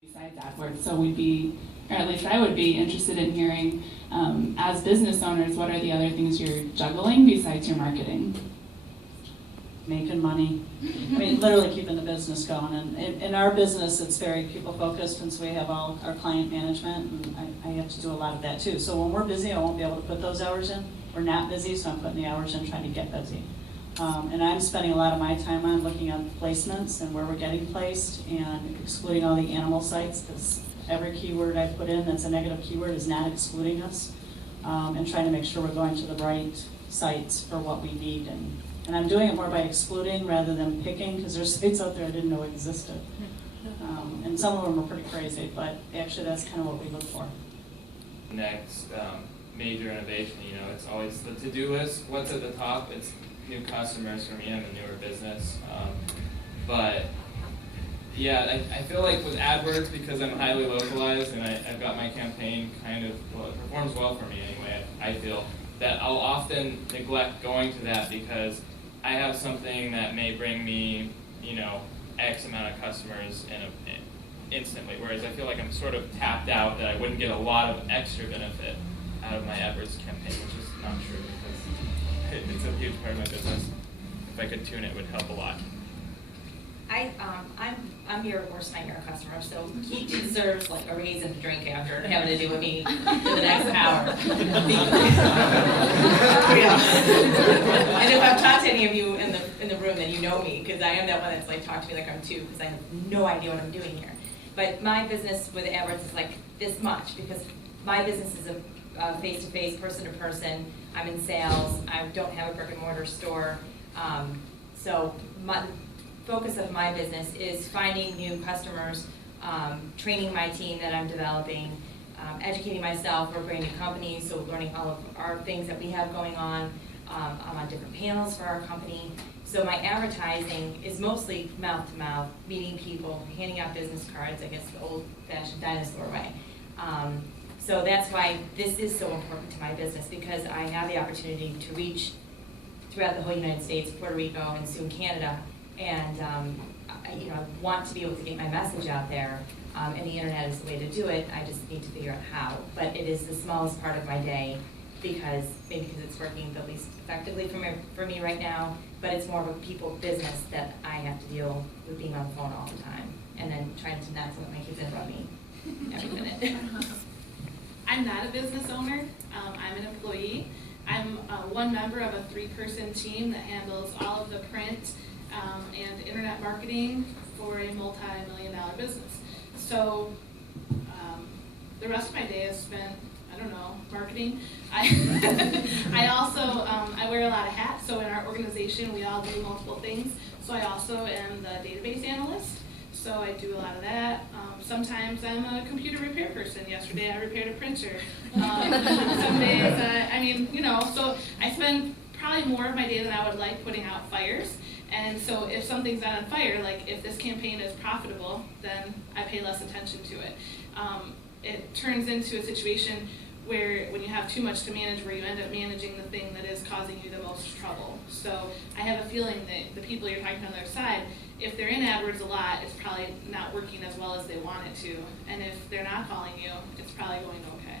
Besides AdWords, so we'd be, or at least I would be interested in hearing, as business owners, what are the other things you're juggling besides your marketing? Making money. I mean, literally keeping the business going. And in our business, it's very people-focused, and so we have all our client management, and I have to do a lot of that too. So when we're busy, I won't be able to put those hours in. We're not busy, so I'm putting the hours in trying to get busy. And I'm spending a lot of my time on looking at placements and where we're getting placed and excluding all the animal sites, because every keyword I put in that's a negative keyword is not excluding us, and trying to make sure we're going to the right sites for what we need. And I'm doing it more by excluding rather than picking, because there's sites out there I didn't know existed. And some of them are pretty crazy, but actually that's kind of what we look for. Next major innovation, it's always the to-do list. What's at the top? It's new customers for me. I'm a newer business. But yeah, I feel like with AdWords, because I'm highly localized and I've got my campaign it performs well for me anyway, I feel that I'll often neglect going to that because I have something that may bring me, X amount of customers instantly, whereas I feel like I'm sort of tapped out, that I wouldn't get a lot of extra benefit out of my AdWords campaign, which is not true because it's a huge part of my business. If I could tune it, would help a lot. I'm your worst nightmare customer, so he deserves like a raise and a drink after having to do with me for the next hour. And if I've talked to any of you in the room, then you know me, because I am that one that's like talk to me like I'm two, because I have no idea what I'm doing here. But my business with AdWords is like this much, because my business is a face-to-face, person-to-person. I'm in sales. I don't have a brick-and-mortar store, so my focus of my business is finding new customers, training my team that I'm developing, educating myself. We're bringing companies, so learning all of our things that we have going on. I'm on different panels for our company. So my advertising is mostly mouth-to-mouth, meeting people, handing out business cards, I guess the old-fashioned dinosaur way. So that's why this is so important to my business, because I have the opportunity to reach throughout the whole United States, Puerto Rico, and soon Canada. And I want to be able to get my message out there, and the internet is the way to do it. I just need to figure out how. But it is the smallest part of my day, because it's working the least effectively for me right now. But it's more of a people business that I have to deal with being on the phone all the time, and then trying to not to let my kids interrupt me every minute. I'm not a business owner. I'm an employee. I'm one member of a 3-person team that handles all of the print and internet marketing for a multi-million-dollar business. So the rest of my day is spent, marketing. I also, I wear a lot of hats, so in our organization we all do multiple things. So I also am the database analyst, so I do a lot of that. Sometimes I'm a computer repair person. Yesterday I repaired a printer. Some days, so I spend probably more of my day than I would like putting out fires. And so if something's not on fire, like if this campaign is profitable, then I pay less attention to it. It turns into a situation where when you have too much to manage, where you end up managing the thing that is causing you the most trouble. So I have a feeling that the people you're talking to on their side, if they're in AdWords a lot, it's probably not working as well as they want it to. And if they're not calling you, it's probably going okay.